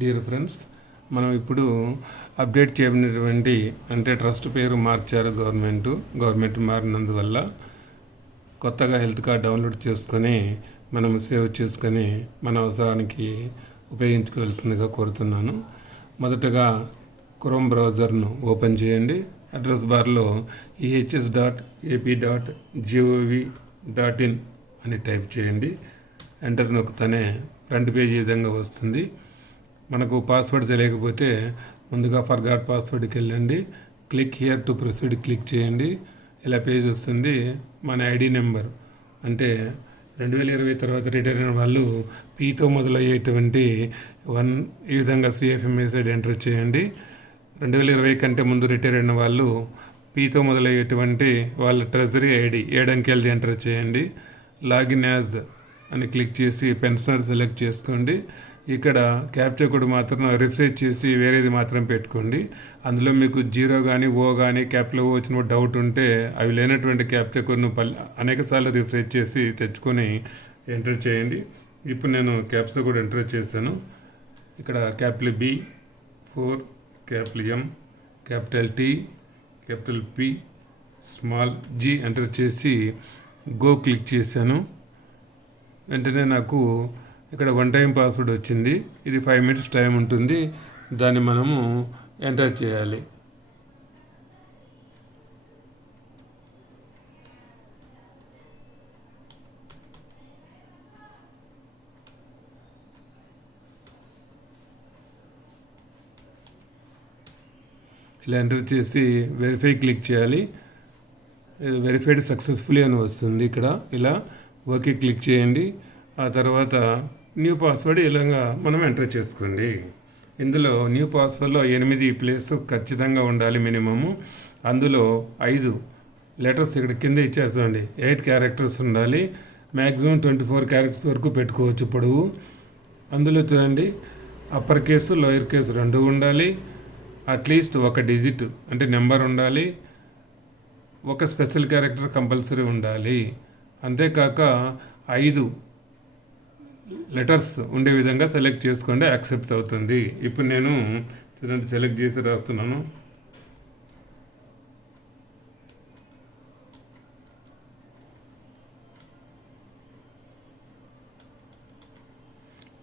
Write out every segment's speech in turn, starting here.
Dear friends, మనం ఇప్పుడు update చేయబడినటువంటి అంటే ట్రస్ట్ పేరు మార్చారు గవర్నమెంట్ మారినందువల్ల కొత్తగా హెల్త్ కార్డ్ డౌన్లోడ్ చేసుకొని మనం సేవ్ చేసుకొని మన అవసరానికి ఉపయోగించుకోవాల్సిందిగా కోరుతున్నాను. మొదటగా క్రోమ్ బ్రౌజర్ను ఓపెన్ చేయండి. అడ్రస్ బార్లో ehs.ap.gov.in అని టైప్ చేయండి. ఎంటర్ నొక్కుతూనే ఫ్రంట్ పేజీ విధంగా వస్తుంది. మనకు పాస్వర్డ్ తెలియకపోతే ముందుగా ఫర్గాట్ పాస్వర్డ్కి వెళ్ళండి. Click here to proceed click చేయండి. ఇలా పేజ్ వస్తుంది. మన ఐడి నెంబర్ అంటే 2020 తర్వాత రిటైర్ అయిన వాళ్ళు పీతో మొదలయ్యేటువంటి ఈ విధంగా CFMSID ఎంటర్ చేయండి. 2020 కంటే ముందు రిటైర్ అయిన వాళ్ళు పీతో మొదలయ్యేటువంటి వాళ్ళ ట్రెజరీ ఐడి 7 అంకెలది ఎంటర్ చేయండి. లాగిన్ యాజ్ అని క్లిక్ చేసి పెన్షనర్ సెలెక్ట్ చేసుకోండి. ఇక్కడ క్యాప్చా కోడ్ మాత్రం రిఫ్రెష్ చేసి వేరేది మాత్రం పెట్టుకోండి. అందులో మీకు 0 కానీ O కానీ క్యాప్లో వచ్చిన డౌట్ ఉంటే అవి లేనటువంటి క్యాప్చా కోడ్ను అనేక సార్లు రిఫ్రెష్ చేసి తెచ్చుకొని ఎంటర్ చేయండి. ఇప్పుడు నేను క్యాప్చా కోడ్ ఎంటర్ చేశాను. ఇక్కడ capital B 4 capital M capital T capital P small G enter చేసి గో క్లిక్ చేశాను. వెంటనే నాకు ఇక్కడ 1 టైం పాస్వర్డ్ వచ్చింది. ఇది 5 minutes టైం ఉంటుంది. దాన్ని మనము ఎంటర్ చేయాలి. ఇలా ఎంటర్ చేసి వెరిఫై క్లిక్ చేయాలి. వెరిఫైడ్ సక్సెస్ఫుల్లీ అని వస్తుంది. ఇక్కడ ఇలా ఓకే క్లిక్ చేయండి. ఆ తర్వాత న్యూ పాస్వర్డ్ ఇలాగా మనం ఎంటర్ చేసుకోండి. ఇందులో న్యూ పాస్వర్డ్లో 8 ప్లేస్ ఖచ్చితంగా ఉండాలి మినిమము. అందులో 5 లెటర్స్ ఇక్కడ కింద ఇచ్చేసుకోండి. 8 క్యారెక్టర్స్ ఉండాలి. మ్యాక్సిమం 24 క్యారెక్టర్స్ వరకు పెట్టుకోవచ్చు పొడవు. అందులో చూడండి అప్పర్ కేసు లోయర్ కేసు 2 ఉండాలి. అట్లీస్ట్ 1 డిజిట్ అంటే నెంబర్ ఉండాలి. 1 స్పెషల్ క్యారెక్టర్ కంపల్సరీ ఉండాలి. అంతేకాక 5 లెటర్స్ ఉండే విధంగా సెలెక్ట్ చేసుకోండి. యాక్సెప్ట్ అవుతుంది. ఇప్పుడు నేను చూడండి సెలెక్ట్ చేసి రాస్తున్నాను.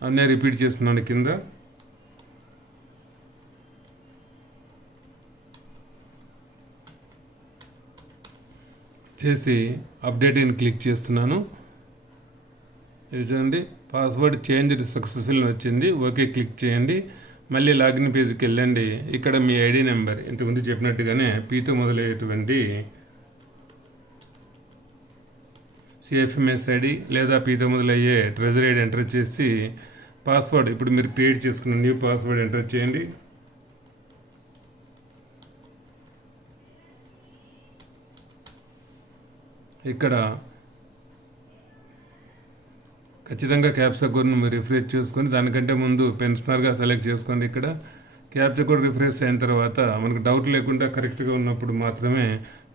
అన్నీ రిపీట్ చేస్తున్నాను కింద. చేసి అప్డేట్ అని క్లిక్ చేస్తున్నాను. ఇది చూడండి పాస్వర్డ్ చేంజ్ సక్సెస్ఫుల్ వచ్చింది. ఓకే క్లిక్ చేయండి. మళ్ళీ లాగిన్ పేజ్కి వెళ్ళండి. ఇక్కడ మీ ఐడి నెంబర్ ఇంతకుముందు చెప్పినట్టుగానే పీతో మొదలయ్యేటువంటి CFMSID లేదా పీతో మొదలయ్యే ట్రెజరీ ఐడి ఎంటర్ చేసి పాస్వర్డ్ ఇప్పుడు మీరు క్రియేట్ చేసుకున్న న్యూ పాస్వర్డ్ ఎంటర్ చేయండి. ఇక్కడ ఖచ్చితంగా క్యాప్చా కోడ్ను మీరు రిఫ్రెష్ చేసుకొని దానికంటే ముందు పెన్షనర్గా సెలెక్ట్ చేసుకోండి. ఇక్కడ క్యాప్చా కోడ్ రిఫ్రెష్ అయిన తర్వాత మనకు డౌట్ లేకుండా కరెక్ట్గా ఉన్నప్పుడు మాత్రమే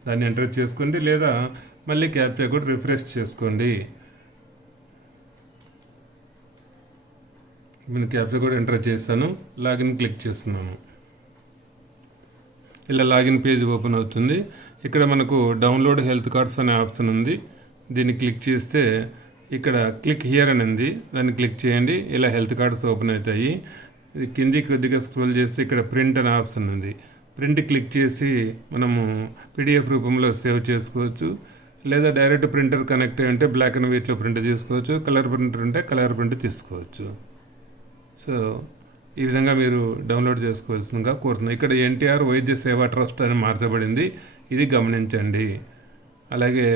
దాన్ని ఎంటర్ చేసుకోండి. లేదా మళ్ళీ క్యాప్చా కోడ్ రిఫ్రెష్ చేసుకోండి. నేను క్యాప్చా కోడ్ ఎంటర్ చేస్తాను. లాగిన్ క్లిక్ చేస్తున్నాను. ఇలా లాగిన్ పేజ్ ఓపెన్ అవుతుంది. ఇక్కడ మనకు డౌన్లోడ్ హెల్త్ కార్డ్స్ అనే ఆప్షన్ ఉంది. దీన్ని క్లిక్ చేస్తే ఇక్కడ క్లిక్ హియర్ అని ఉంది. దాన్ని క్లిక్ చేయండి. ఇలా హెల్త్ కార్డ్స్ ఓపెన్ అవుతాయి. ఇది కిందికి కొద్దిగా స్క్రోల్ చేస్తే ఇక్కడ ప్రింట్ అనే ఆప్షన్ ఉంది. ప్రింట్ క్లిక్ చేసి మనము PDF రూపంలో సేవ్ చేసుకోవచ్చు. లేదా డైరెక్ట్ ప్రింటర్ కనెక్ట్ అయి ఉంటే బ్లాక్ అండ్ వైట్లో ప్రింట్ తీసుకోవచ్చు. కలర్ ప్రింటర్ ఉంటే కలర్ ప్రింట్ తీసుకోవచ్చు. సో ఈ విధంగా మీరు డౌన్లోడ్ చేసుకోవాల్సిందిగా కోరుతున్నాను. ఇక్కడ NTR వైద్య సేవా ట్రస్ట్ అని మార్చబడింది. ఇది గమనించండి. అలాగే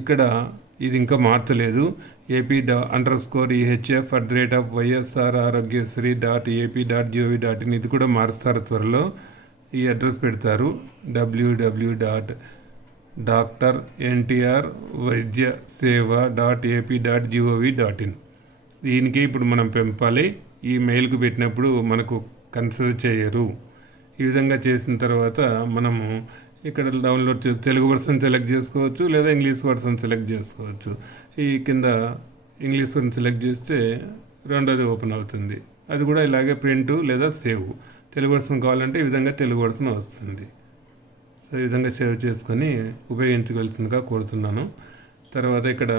ఇక్కడ ఇది ఇంకా మార్చలేదు. AP_EHF@YSRArogyasri.ap.gov.in ఇది కూడా మారుస్తారు త్వరలో. ఈ అడ్రస్ పెడతారు www.drNTRvaidyaseva.ap.gov.in. దీనికి ఇప్పుడు మనం పంపాలి. ఈ మెయిల్కు పెట్టినప్పుడు మనకు కన్సిడర్ చేయరు. ఈ విధంగా చేసిన తర్వాత మనము ఇక్కడ డౌన్లోడ్ తెలుగు వర్షన్ సెలెక్ట్ చేసుకోవచ్చు. లేదా ఇంగ్లీష్ వర్షన్ సెలెక్ట్ చేసుకోవచ్చు. ఈ కింద ఇంగ్లీష్ వర్షన్ సెలెక్ట్ చేస్తే రెండోది ఓపెన్ అవుతుంది. అది కూడా ఇలాగే ప్రింట్ లేదా సేవ్. తెలుగు వర్షన్ కావాలంటే ఈ విధంగా తెలుగు వర్షన్ వస్తుంది. సో ఈ విధంగా సేవ్ చేసుకొని ఉపయోగించవలసిందిగా కోరుతున్నాను. తర్వాత ఇక్కడ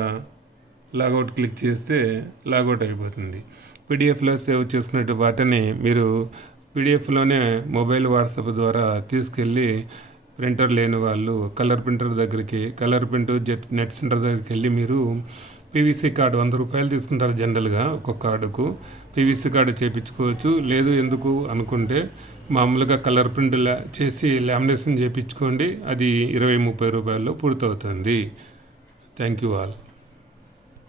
లాగౌట్ క్లిక్ చేస్తే లాగౌట్ అయిపోతుంది. పీడిఎఫ్లో సేవ్ చేసుకున్నట్టు వాటిని మీరు పీడిఎఫ్లోనే మొబైల్ వాట్సాప్ ద్వారా తీసుకెళ్ళి ప్రింటర్ లేని వాళ్ళు కలర్ ప్రింటర్ దగ్గరికి, కలర్ ప్రింట్ నెట్ సెంటర్ దగ్గరికి వెళ్ళి మీరు పీవీసీ కార్డు 100 రూపాయలు తీసుకుంటారు జనరల్గా ఒక్కొక్క కార్డుకు. పీవీసీ కార్డు చేయించుకోవచ్చు. లేదు ఎందుకు అనుకుంటే మామూలుగా కలర్ ప్రింట్ చేసి లామినేషన్ చేయించుకోండి. అది 20-30 రూపాయల్లో పూర్తవుతుంది. Thank you all.